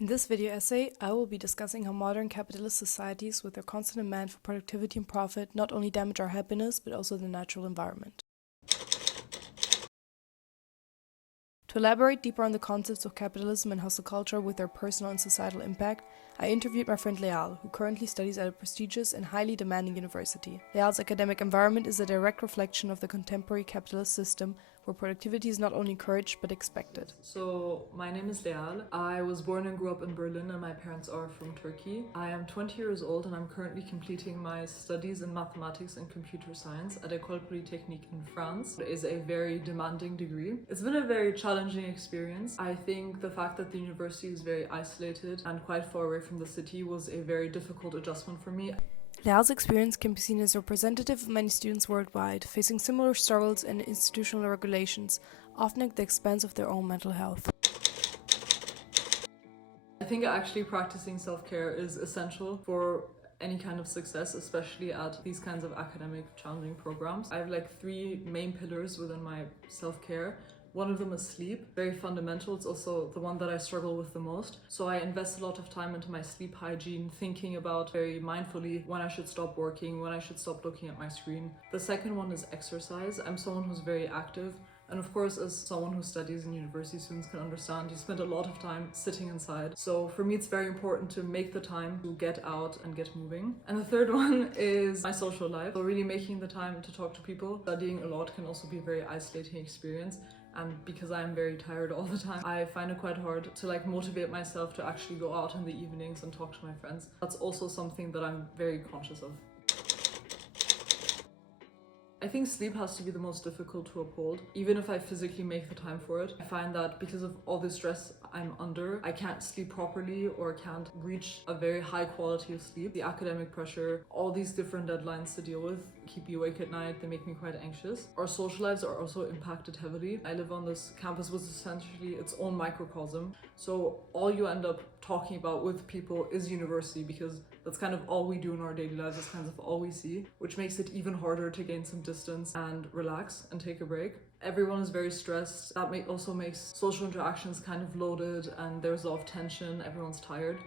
In this video essay, I will be discussing how modern capitalist societies, with their constant demand for productivity and profit, not only damage our happiness, but also the natural environment. To elaborate deeper on the concepts of capitalism and hustle culture with their personal and societal impact, I interviewed my friend Leal, who currently studies at a prestigious and highly demanding university. Leal's academic environment is a direct reflection of the contemporary capitalist system, where productivity is not only encouraged but expected. So, my name is Leal. I was born and grew up in Berlin and my parents are from Turkey. I am 20 years old and I'm currently completing my studies in mathematics and computer science at École Polytechnique in France. It is a very demanding degree. It's been a very challenging experience. I think the fact that the university is very isolated and quite far away from the city was a very difficult adjustment for me. Leal's experience can be seen as representative of many students worldwide, facing similar struggles and institutional regulations, often at the expense of their own mental health. I think actually practicing self-care is essential for any kind of success, especially at these kinds of academic challenging programs. I have like 3 main pillars within my self-care. One of them is sleep, very fundamental. It's also the one that I struggle with the most. So I invest a lot of time into my sleep hygiene, thinking about very mindfully when I should stop working, when I should stop looking at my screen. The second one is exercise. I'm someone who's very active. And of course, as someone who studies in university, students can understand, you spend a lot of time sitting inside. So for me, it's very important to make the time to get out and get moving. And the third one is my social life. So really making the time to talk to people. Studying a lot can also be a very isolating experience. And because I'm very tired all the time, I find it quite hard to motivate myself to actually go out in the evenings and talk to my friends. That's also something that I'm very conscious of. I think sleep has to be the most difficult to uphold. Even if I physically make the time for it, I find that because of all the stress I'm under, I can't sleep properly or can't reach a very high quality of sleep. The academic pressure, all these different deadlines to deal with keep me awake at night, they make me quite anxious. Our social lives are also impacted heavily. I live on this campus with essentially its own microcosm. So all you end up talking about with people is university, because that's kind of all we do in our daily lives, that's kind of all we see, which makes it even harder to gain some distance and relax and take a break. Everyone is very stressed. That also makes social interactions kind of loaded and there's a lot of tension, everyone's tired.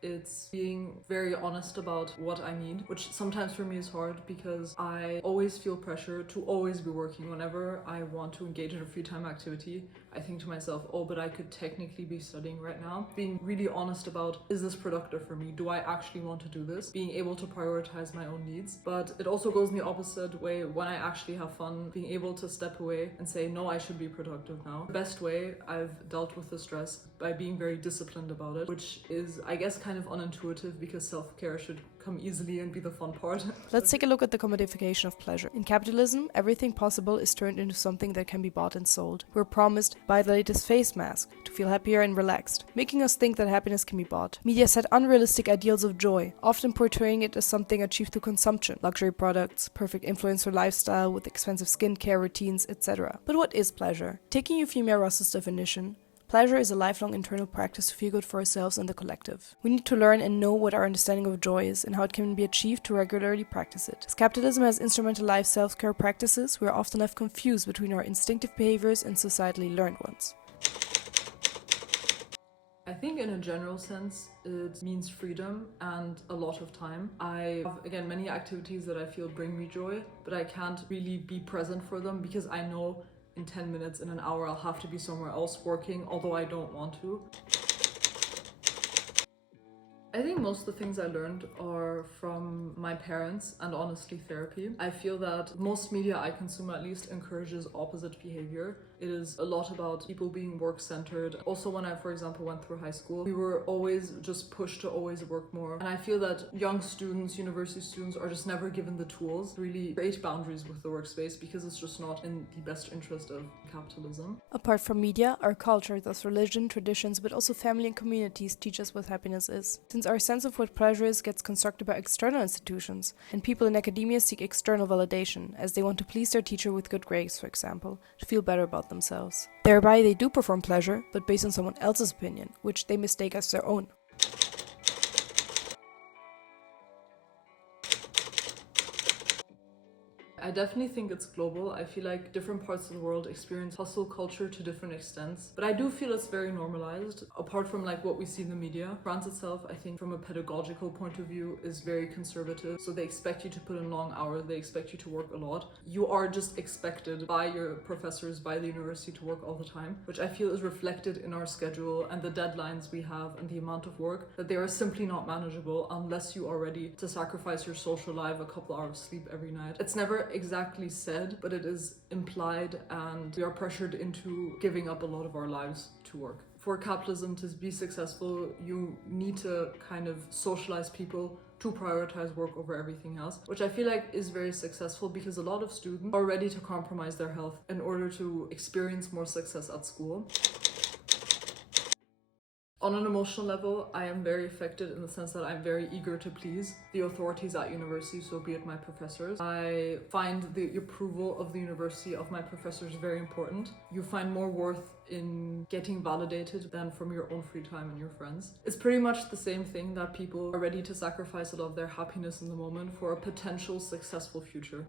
It's being very honest about what I need, which sometimes for me is hard because I always feel pressure to always be working. Whenever I want to engage in a free time activity, I think to myself, oh, but I could technically be studying right now. Being really honest about, is this productive for me? Do I actually want to do this? Being able to prioritize my own needs. But it also goes in the opposite way when I actually have fun, being able to step away and say, no, I should be productive now. The best way I've dealt with the stress by being very disciplined about it, which is, I guess, kind of unintuitive because self-care should come easily and be the fun part. Let's take a look at the commodification of pleasure. In capitalism, everything possible is turned into something that can be bought and sold. We're promised, buy the latest face mask, to feel happier and relaxed, making us think that happiness can be bought. Media set unrealistic ideals of joy, often portraying it as something achieved through consumption, luxury products, perfect influencer lifestyle with expensive skincare routines, etc. But what is pleasure? Taking Euphemia Russell's definition, pleasure is a lifelong internal practice to feel good for ourselves and the collective. We need to learn and know what our understanding of joy is and how it can be achieved to regularly practice it. As capitalism has instrumentalized self-care practices, we are often left confused between our instinctive behaviors and societally learned ones. I think in a general sense, it means freedom and a lot of time. I have, again, many activities that I feel bring me joy, but I can't really be present for them because I know in 10 minutes, in an hour, I'll have to be somewhere else working, although I don't want to. I think most of the things I learned are from my parents and honestly therapy. I feel that most media I consume at least encourages opposite behavior. It is a lot about people being work-centered. Also, when I, for example, went through high school, we were always just pushed to always work more. And I feel that young students, university students, are just never given the tools to really create boundaries with the workspace because it's just not in the best interest of capitalism. Apart from media, our culture, thus religion, traditions, but also family and communities teach us what happiness is. Since our sense of what pleasure is gets constructed by external institutions, and people in academia seek external validation, as they want to please their teacher with good grades, for example, to feel better about themselves. Thereby, they do perform pleasure, but based on someone else's opinion, which they mistake as their own. I definitely think it's global. I feel like different parts of the world experience hustle culture to different extents, but I do feel it's very normalized. Apart from like what we see in the media, France itself, I think from a pedagogical point of view, is very conservative. So they expect you to put in long hours, they expect you to work a lot. You are just expected by your professors, by the university, to work all the time, which I feel is reflected in our schedule and the deadlines we have and the amount of work, that they are simply not manageable unless you are ready to sacrifice your social life, a couple hours sleep every night. It's never exactly said, but it is implied, and we are pressured into giving up a lot of our lives to work. For capitalism to be successful, you need to kind of socialize people to prioritize work over everything else, which I feel like is very successful because a lot of students are ready to compromise their health in order to experience more success at school. On an emotional level, I am very affected in the sense that I'm very eager to please the authorities at university, so be it my professors. I find the approval of the university, of my professors, very important. You find more worth in getting validated than from your own free time and your friends. It's pretty much the same thing that people are ready to sacrifice a lot of their happiness in the moment for a potential successful future.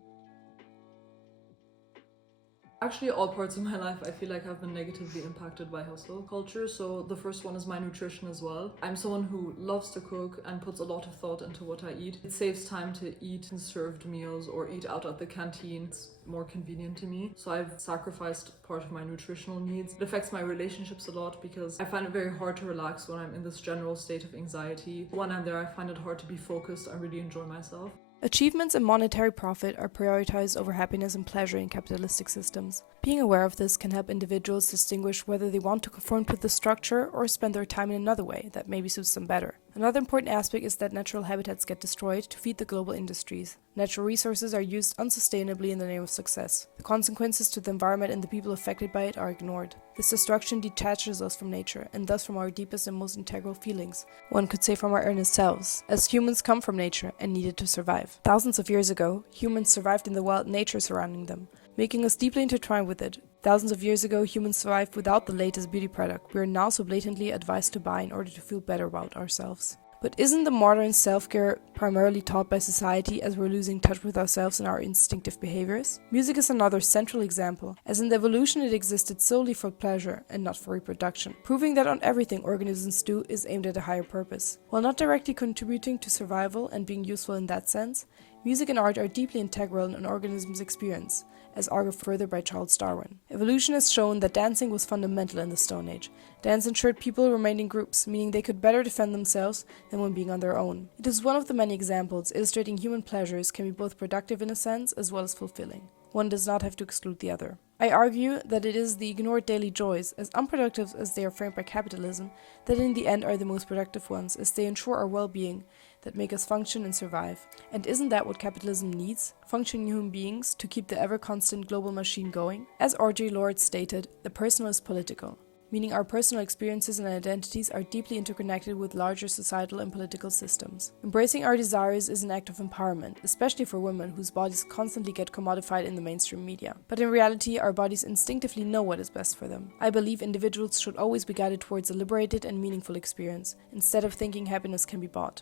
Actually, all parts of my life I feel like have been negatively impacted by hustle culture. So the first one is my nutrition as well. I'm someone who loves to cook and puts a lot of thought into what I eat. It saves time to eat served meals or eat out at the canteen. It's more convenient to me. So I've sacrificed part of my nutritional needs. It affects my relationships a lot because I find it very hard to relax when I'm in this general state of anxiety. When I'm there, I find it hard to be focused and really enjoy myself. Achievements and monetary profit are prioritized over happiness and pleasure in capitalistic systems. Being aware of this can help individuals distinguish whether they want to conform to the structure or spend their time in another way that maybe suits them better. Another important aspect is that natural habitats get destroyed to feed the global industries. Natural resources are used unsustainably in the name of success. The consequences to the environment and the people affected by it are ignored. This destruction detaches us from nature, and thus from our deepest and most integral feelings. One could say from our earnest selves, as humans come from nature and needed to survive. Thousands of years ago, humans survived in the wild nature surrounding them, making us deeply intertwined with it. Thousands of years ago, humans survived without the latest beauty product we are now so blatantly advised to buy in order to feel better about ourselves. But isn't the modern self-care primarily taught by society as we're losing touch with ourselves and our instinctive behaviors? Music is another central example, as in the evolution it existed solely for pleasure and not for reproduction, proving that not everything organisms do is aimed at a higher purpose. While not directly contributing to survival and being useful in that sense, music and art are deeply integral in an organism's experience, as argued further by Charles Darwin. Evolution has shown that dancing was fundamental in the Stone Age. Dance ensured people remained in groups, meaning they could better defend themselves than when being on their own. It is one of the many examples illustrating human pleasures can be both productive in a sense as well as fulfilling. One does not have to exclude the other. I argue that it is the ignored daily joys, as unproductive as they are framed by capitalism, that in the end are the most productive ones, as they ensure our well-being, that make us function and survive. And isn't that what capitalism needs? Functioning human beings to keep the ever-constant global machine going? As Audre Lorde stated, the personal is political, meaning our personal experiences and identities are deeply interconnected with larger societal and political systems. Embracing our desires is an act of empowerment, especially for women whose bodies constantly get commodified in the mainstream media. But in reality, our bodies instinctively know what is best for them. I believe individuals should always be guided towards a liberated and meaningful experience, instead of thinking happiness can be bought.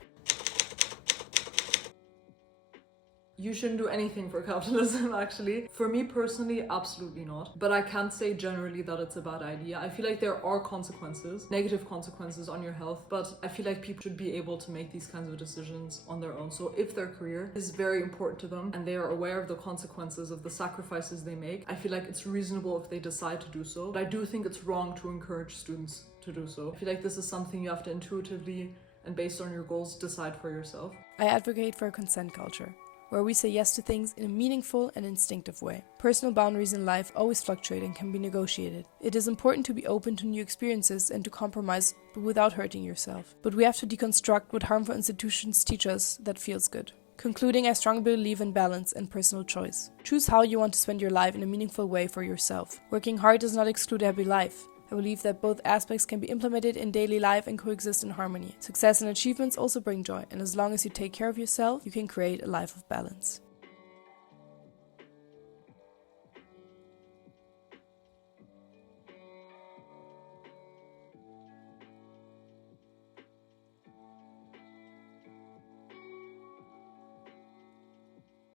You shouldn't do anything for capitalism, actually. For me personally, absolutely not. But I can't say generally that it's a bad idea. I feel like there are consequences, negative consequences on your health, but I feel like people should be able to make these kinds of decisions on their own. So if their career is very important to them and they are aware of the consequences of the sacrifices they make, I feel like it's reasonable if they decide to do so. But I do think it's wrong to encourage students to do so. I feel like this is something you have to intuitively and based on your goals decide for yourself. I advocate for a consent culture, where we say yes to things in a meaningful and instinctive way. Personal boundaries in life always fluctuate and can be negotiated. It is important to be open to new experiences and to compromise, but without hurting yourself. But we have to deconstruct what harmful institutions teach us that feels good. Concluding, I strongly believe in balance and personal choice. Choose how you want to spend your life in a meaningful way for yourself. Working hard does not exclude a happy life. I believe that both aspects can be implemented in daily life and coexist in harmony. Success and achievements also bring joy, and as long as you take care of yourself, you can create a life of balance.